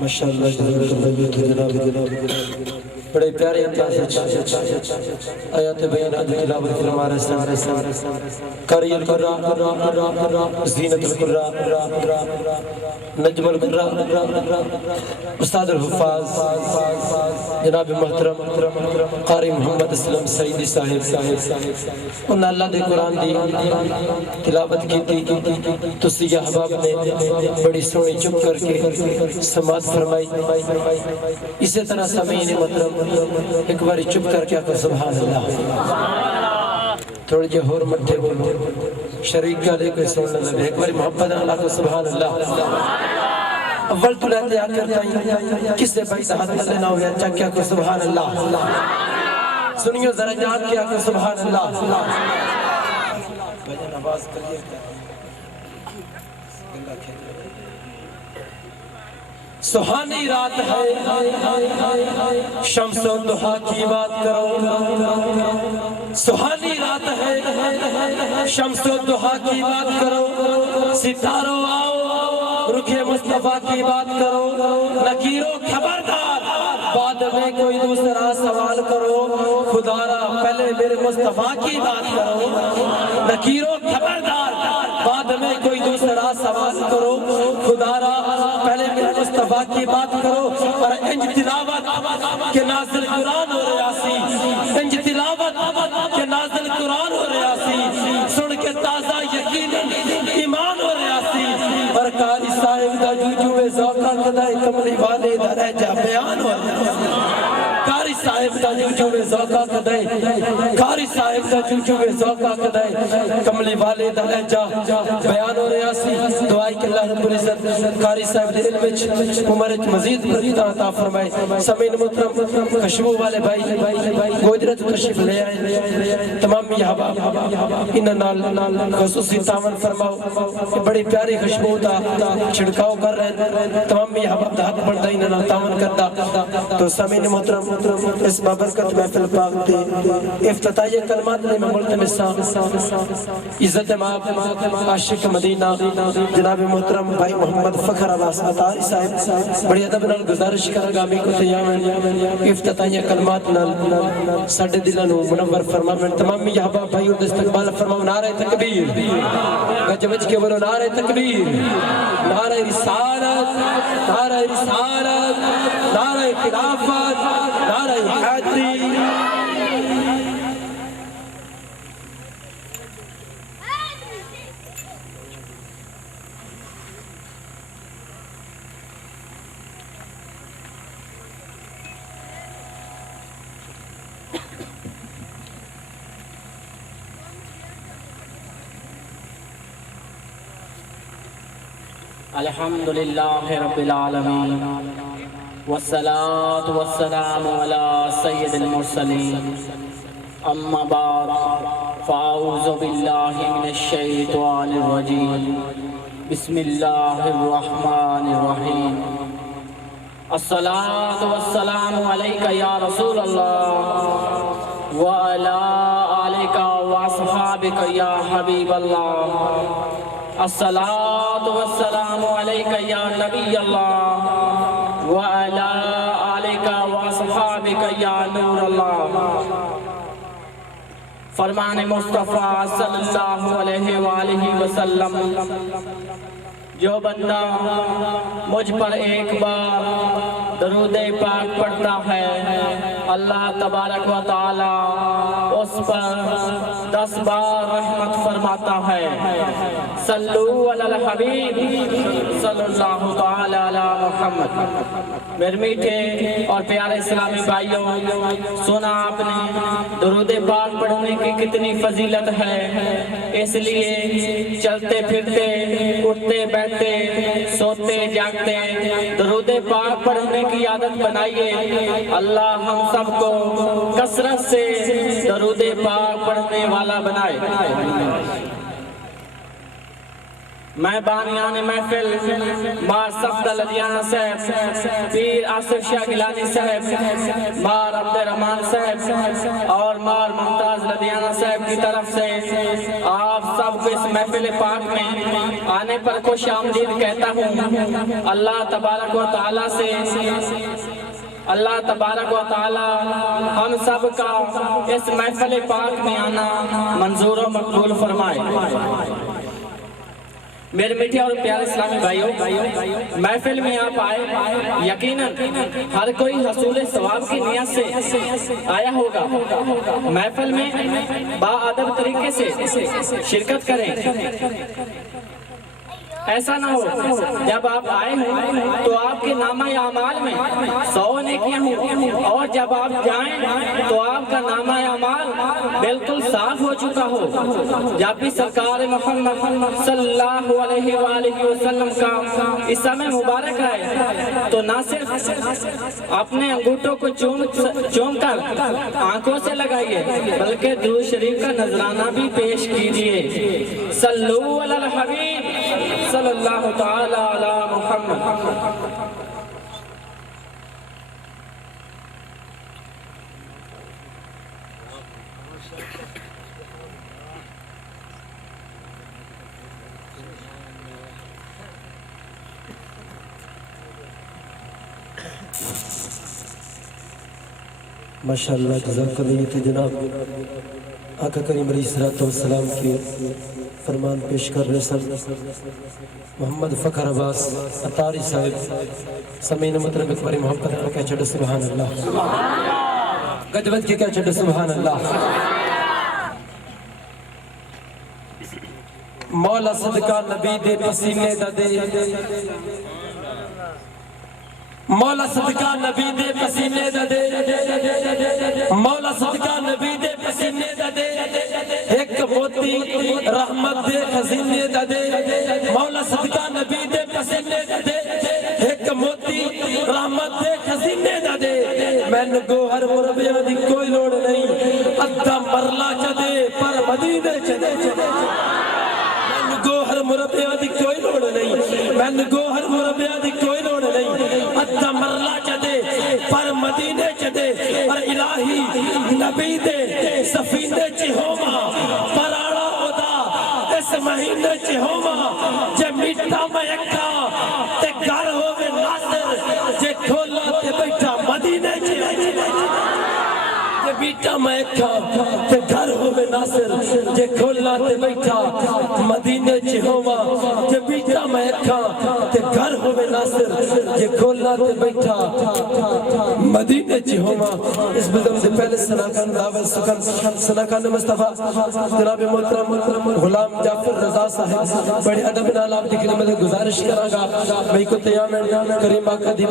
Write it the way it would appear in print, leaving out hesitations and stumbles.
ماشاءاللہ جناب بڑے پیارے انداز آیات بیانات تلاوت فرما رہے ہیں قاری القراء زینت القراء نجم القراء استاد الحفاظ جناب محترم قاری محمد اسلم سعیدی صاحب انہاں اللہ دے قرآن دی تلاوت کی تھی تو سیاہ احباب نے بڑی سونی چپ کر کے سماعت فرمائی. اسی طرح سامعین محترم ایک باری چپ کر کے آقا سبحان اللہ تھوڑے جے ہور مٹھے بولو شریک کا لے کے سننے لگے ایک باری محبت اللہ کو سبحان اللہ. اول تو لہتے آ کرتا ہی کس سے بھائی ساتھ اللہ نہ ہویا چاکیا کو سبحان اللہ سنیو ذرا جان کیا کو سبحان اللہ. بھجن آواز کریے سہانی رات ہے شمس و ضحیٰ کی بات کرو سہانی رات ہے شمس و ضحیٰ کی بات کرو ستاروں آؤ رخ مصطفیٰ کی بات کرو نکیروں خبردار بعد میں کوئی دوسرا سوال کرو خدا را پہلے میرے مصطفیٰ کی بات کرو نکیروں خبردار بعد میں کوئی دوسرا سوال کرو خدا را پہلے میرے مصطفیٰ کی بات کرو. اور انج تلاوت کہ نازل قرآن ہو ریاسی انج تلاوت کہ نازل قرآن ہو ریاسی سن کے تازہ یقین ایمان ہو ریاسی. اور قاری صاحب دا جوجوے ذوقہ قدائے کملی والے دا رہ جا بیان ہو ریاسی. قاری صاحب دا جوجوے ذوقہ قدائے قاری صاحب دا جوجوے ذوقہ قدائے کملی والے دا رہ جا بیان ہو ریاسی. دعائی کہ اللہ رب العزت قاری صاحب دے علمچ عمرچ مزید برکتہ عطا فرمائے. سمین محترم کشمو والے بھائی گوجرت کشف لے آئے تمام یہاں انہاں نال خصوصی تعاون فرماؤ بڑی پیاری خشبو دا چھڑکاؤ کر رہے ہیں تمام یہاں دا حق بڑھتا انہاں نال تعاون کرتا. تو سمین محترم اس بابرکت محفل پاک دے افتتاحی کلمات نے میں ملتمساں عزت ماب عاشق مدینہ جناب محترم بھائی محمد فخر عباس عطاری صاحب بڑی ادب نال گزارش کرا گامی کو تیامن افتتاحی کلمات نال ساڑھے دلانو منور فرمامن تمامی یحباب بھائی اور استقبال فرمام نعرہ تکبیر گجوج کے بولو نعرہ تکبیر نعرہ رسالت نعرہ رسالت نعرہ خلافت نعرہ حیدری. الحمدللہ رب العالمین والصلاة والسلام علی سید المرسلین اما بعد فاعوذ باللہ من الشیطان الرجیم بسم اللہ الرحمن الرحیم. الصلاة والسلام علیکہ یا رسول اللہ وعلی آلکہ واصحابکہ یا حبیب اللہ. الصلاة والسلام علیکہ یا نبی اللہ وعلا آلکہ واصحابکہ یا نور اللہ. فرمان مصطفیٰ صلی اللہ علیہ وآلہ وسلم جو بندہ مجھ پر ایک بار درود پاک پڑھتا ہے اللہ تبارک و تعالی اس پر 10 بار رحمت فرماتا ہے. صلو علی الحبیب صلی اللہ تعالی علی محمد. میرے میٹھے اور پیارے اسلامی بھائیوں سنا آپ نے درود پاک پڑھنے کی کتنی فضیلت ہے. اس لیے چلتے پھرتے اٹھتے بیٹھتے سوتے جاگتے درود پاک پڑھنے کی عادت بنائیے. اللہ ہم سب کو کثرت سے درود پاک پڑھنے والا بنائے. میں بانیان محفل بار صفدہ لدیانہ صاحب پیر آصف شاہ گیلانی صاحب بار عبد الرحمن صاحب اور مار ممتاز لدیانہ صاحب کی طرف سے آپ سب کو اس محفل محفل پاک میں آنے پر خوش آمدید کہتا ہوں۔ اللہ تبارک و تعالیٰ سے اللہ تبارک و تعالیٰ ہم سب کا اس محفل پاک میں آنا منظور و مقبول فرمائے۔ میرے میٹھے اور پیارے اسلامی بھائیوں، محفل میں آپ آئے، یقیناً ہر کوئی حصول ثواب کی نیت سے آیا ہوگا۔ محفل میں باادب طریقے سے شرکت کریں۔ ایسا نہ ہو جب آپ آئے ہوں تو آپ کے نامہ اعمال میں 100 نیکیاں ہوں، اور جب آپ جائیں تو آپ کا نامہ اعمال بالکل صاف ہو چکا ہو۔ جب بھی سرکار محمد صلی اللہ علیہ وآلہ وسلم کا اسم مبارک ہے تو نہ صرف اپنے انگوٹھوں کو چوم کر آنکھوں سے لگائیے، بلکہ درود شریف کا نذرانہ بھی پیش کیجئے۔ صلو علی الحبیب صلی اللہ تعالی علی محمد۔ ماشاءاللہ جزاک اللہ۔ یہ تھے جناب آقا کریم علیہ الصلوۃ والسلام کے فرمان پیش کر رہے سن محمد فخر عباس اتاری صاحب سمین مطلب اکبری محبت کا کیا چھڑ سبحان اللہ، گجوت کے کیا چھڑ سبحان اللہ۔ مولا صدقہ نبی دے پسینے دا دے، مولا صدقہ نبی دے پسینے دا دے، مولا صدقہ نبی دے پسینے دا دے، ایک موتی رحمت دے خزینے دا دے، مولا صدقہ نبی دے پسینے دا دے، ایک موتی رحمت دے خزینے دا دے۔ میں نگو ہر مربیہ دی کوئی لوڑ نہیں، ادھا مرلا چدے پر مدینے چدے۔ میں نگو ہر مربیہ دی کوئی لوڑ نہیں، میں نگو ہر مربیہ دی کوئی لوڑ نہیں، ادھا مرلا چدے پر مدینے چدے۔ اور الہی نبی دے سفینے چی ہوما پراڑا ہودا اس مہینے چی ہوما، جے میٹھا میں اکھا تے گھر ہوئے ناصر، جے کھولا تے بیٹھا مدینے چی جے بیٹا میں اکھا تے گھر ہوئے ناصر، جے کھولا تے بیٹھا مدینے چی ہوما، جے بیٹا میں اکھا تے گھر ہوئے ناصر، جے کھولا تے بیٹھا مدینے چی ہوما۔ اس بزم سے پہلے سناکان دعوت سکن سناکان مصطفیٰ جناب محترم غلام جعفر رضا صاحب بڑے ادب نال آپ کی خدمت گزارش کراں گا۔ میں کو تیار کریم آقا دی